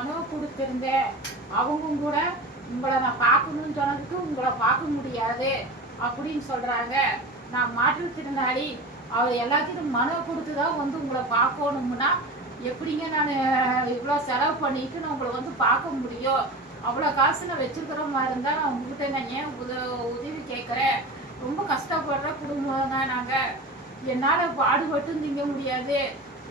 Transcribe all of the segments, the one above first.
மனு கொடுத்துருந்தேன். அவங்க கூட உங்களை நான் பார்க்கணும்னு சொன்னதுக்கு உங்களை பார்க்க முடியாது அப்படின்னு சொல்கிறாங்க. நான் மாற்றுத்திறனாளி, அவர் எல்லாத்துக்கும் மனு கொடுத்து தான் வந்து உங்களை பார்க்கணும்னா எப்படிங்க நான் இவ்வளோ செலவு பண்ணிட்டு நான் உங்களை வந்து பார்க்க முடியும்? அவ்வளோ காசு நான் வச்சுருக்கிற மாதிரி இருந்தால் நான் உங்ககிட்ட நான் ஏன் உதவி கேட்குறேன்? ரொம்ப கஷ்டப்படுற குடும்பம் தான் நாங்கள். என்னால் பாடுபட்டு திங்க முடியாது.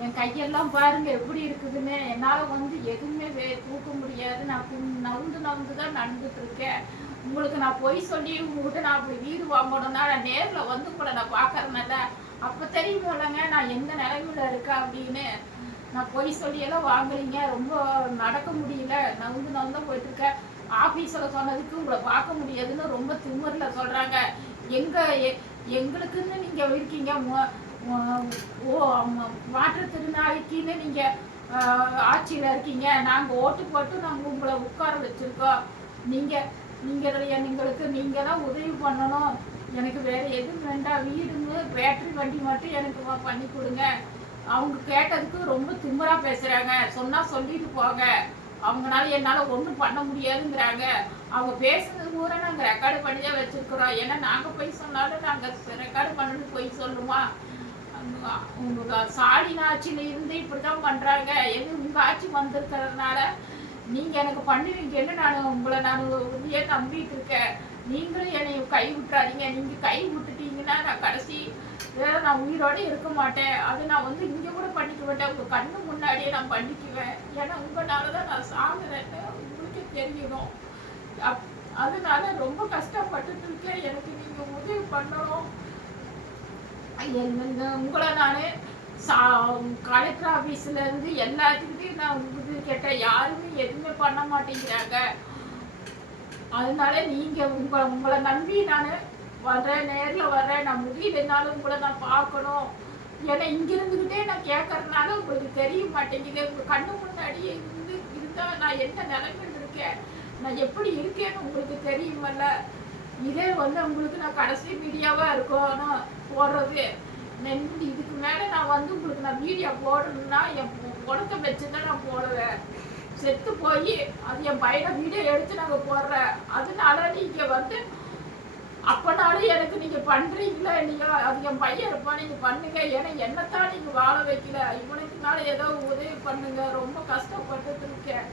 என் கையெல்லாம் பாருங்கள் எப்படி இருக்குதுன்னு. என்னால் வந்து எதுவுமே தூக்க முடியாது. நான் நவுந்து தான் நடந்துட்டுருக்கேன். உங்களுக்கு நான் பொய் சொல்லி உங்ககிட்ட நான் அப்படி வீடு வாங்கணும்னா நான் நேரில் வந்து உங்களை நான் பார்க்குறேன்ல, அப்போ தெரியும் இல்லைங்க நான் எந்த நிலைமையில் இருக்கேன் அப்படின்னு. நான் பொய் சொல்லியெல்லாம் வாங்கலீங்க. ரொம்ப நடக்க முடியல, நவுந்து போயிட்டுருக்கேன். ஆஃபீஸில் சொன்னதுக்கு உங்களை பார்க்க முடியாதுன்னு ரொம்ப திமிரில் சொல்கிறாங்க. எங்களுக்குன்னு நீங்கள் இருக்கீங்க, மாற்றுத்திறனாளிக்குன்னு நீங்கள் ஆட்சியில் இருக்கீங்க. நாங்கள் ஓட்டு போட்டு நாங்கள் உங்களை உட்கார வச்சுருக்கோம். எங்களுக்கு நீங்கள் தான் உதவி பண்ணணும். எனக்கு வேறு எதுவும் வேண்டாம். வீடுன்னு பேட்டரி வண்டி மட்டும் எனக்கு பண்ணி கொடுங்க. அவங்க கேட்டதுக்கு ரொம்ப திமிராக பேசுகிறாங்க. சொன்னால் சொல்லிட்டு போங்க, அவங்களால என்னால் ஒன்றும் பண்ண முடியாதுங்கிறாங்க. அவங்க பேசுனது பூரா நாங்கள் ரெக்கார்டு பண்ணி தான் வச்சுருக்குறோம். ஏன்னா நாங்கள் போய் சொன்னாலும் நாங்கள் ரெக்கார்டு பண்ணிட்டு போய் சொல்லுமா? உங்கள் ஸ்டாலின் ஆட்சியில் இருந்து இப்படி தான் பண்ணுறாங்க. எது உங்கள் ஆட்சி வந்திருக்கிறதுனால நீங்கள் எனக்கு பண்ணுவீங்கன்னு நான் உங்களை உறுதியாக நம்பிட்டு இருக்கேன். நீங்களும் என்னை கை விட்டுறாதீங்க. நீங்கள் கை விட்டுட்டீங்கன்னா நான் கடைசி நான் உயிரோடு இருக்க மாட்டேன். அது நான் வந்து இங்கே கூட பண்ணிக்க மாட்டேன். உங்கள் கண்ணு முன்னாடியே நான் பண்ணிக்குவேன். ஏன்னா உங்களால தான் நான் சாகுறேன்னு உங்களுக்கு தெரியணும். அதனால ரொம்ப கஷ்டப்பட்டுட்டு இருக்கேன். எனக்கு நீங்கள் உதவி பண்ணணும். உங்களை நான் கலெக்டர் ஆஃபீஸில் இருந்து எல்லாத்துக்கிட்டையும் நான் உதவி கேட்டேன். யாருமே எதுவுமே பண்ண மாட்டேங்கிறாங்க. அதனால நீங்கள் உங்களை நம்பி நான் வர்றேன், நேரில் வர்றேன். நான் முடியலைனாலும் உங்களை நான் பார்க்கணும். ஏன்னா இங்கே இருந்துக்கிட்டே நான் கேட்கறதுனால உங்களுக்கு தெரிய மாட்டேங்குது. உங்கள் கண்ணு முன்னாடியே இருந்தால் நான் என்ன நிலைமையில் இருக்கேன், நான் எப்படி இருக்கேன்னு உங்களுக்கு தெரியுமல்ல. இதே வந்து உங்களுக்கு நான் கடைசி வீடியோவாக இருக்கணும் போடுறது. இதுக்கு மேலே நான் வந்து உங்களுக்கு நான் வீடியோ போடணும்னா என் உடத்தை வச்சு தான் நான் போடுவேன். செத்து போய் அது என் பையனை வீடியோ எடுத்து நாங்கள் போடுறேன். அதனால நீங்கள் வந்து அப்போனாலும் எனக்கு நீங்கள் பண்ணுறீங்களா இல்லையா? அது என் பையன் இருப்பான், நீங்கள் பண்ணுங்க. ஏன்னா என்னத்தான் நீங்கள் வாழ வைக்கல. இவனுக்குனால ஏதோ உதவி பண்ணுங்க. ரொம்ப கஷ்டப்பட்டுட்டு இருக்கேன்.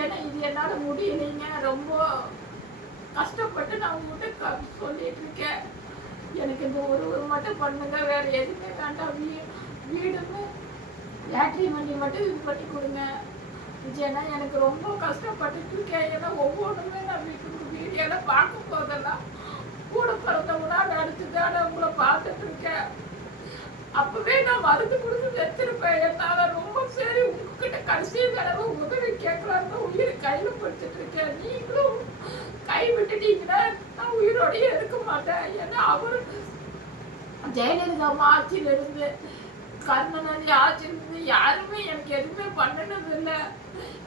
ஏன்னா இது என்னால் முடியலைங்க. ரொம்ப கஷ்டப்பட்டு நான் உங்கள்கிட்ட சொல்லிட்டு இருக்கேன். எனக்கு இந்த ஒரு மட்டும் பண்ணுங்க, வேற எதுவுமே வேண்டாம். வீடுன்னு பேட்டரி வண்டி மட்டும் இது பண்ணி கொடுங்க. ஏன்னா எனக்கு ரொம்ப கஷ்டப்பட்டுட்டு இருக்கேன். ஏன்னா ஒவ்வொன்றுமே நான் வீடியோலாம் பார்க்கும் போதெல்லாம் கூட பிறந்தவங்களா நடிச்சுதான் உங்களை பார்த்துட்டு இருக்கேன். அப்பவே நான் மருந்து கொடுத்து வச்சிருப்பேன். என்னால ரொம்ப சரி உங்ககிட்ட கடைசி தடவை உதவி கேட்கலான்னு உயிரை கையில் பிடிச்சிட்டு இருக்கேன். நீங்களும் கை விட்டுட்டீங்கன்னா நான் உயிரோடையே இருக்க மாட்டேன். ஏன்னா அவரு ஜெயலலிதா ஆட்சியிலிருந்து கருணாநிதி ஆட்சியிலிருந்து யாருமே எனக்கு எதுவுமே பண்ணினது இல்லை.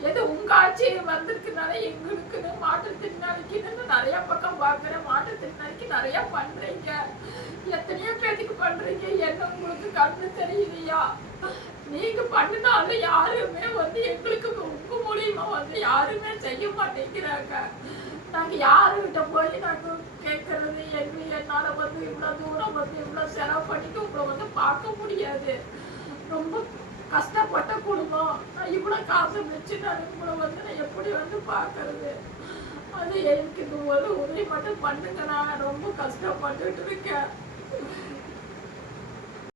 ஏதோ உங்க ஆட்சி வந்திருக்குனால எங்களுக்குன்னு மாற்றுத்திறனாளிக்குன்னு நிறைய பக்கம் பார்க்குறேன். மாற்றுத்திறனாளிக்கு நிறைய பண்றீங்க. எத்தனையோ பேருக்கு பண்றீங்க. என்ன உங்களுக்கு கண்ணு தெரியலையா? நீங்க பண்ணினாலும் யாருமே வந்து எங்களுக்கு உங்க மூலியமா வந்து யாருமே செய்ய மாட்டேங்கிறாங்க. நாங்கள் யாருக்கிட்ட போய் நாங்கள் கேட்கறது? என்னால் வந்து இவ்வளோ தூரம் வந்து இவ்வளோ செலவு பண்ணிட்டு உங்களை வந்து பார்க்க முடியாது. ரொம்ப கஷ்டப்பட்ட குடும்பம். நான் இவ்வளோ காசு வச்சு நான் உங்களை வந்து நான் எப்படி வந்து பார்க்கறது? அது எனக்கு இது ஒரு உதவி மட்டும் பண்ணுங்க. நான் ரொம்ப கஷ்டப்பட்டுட்டு இருக்கேன்.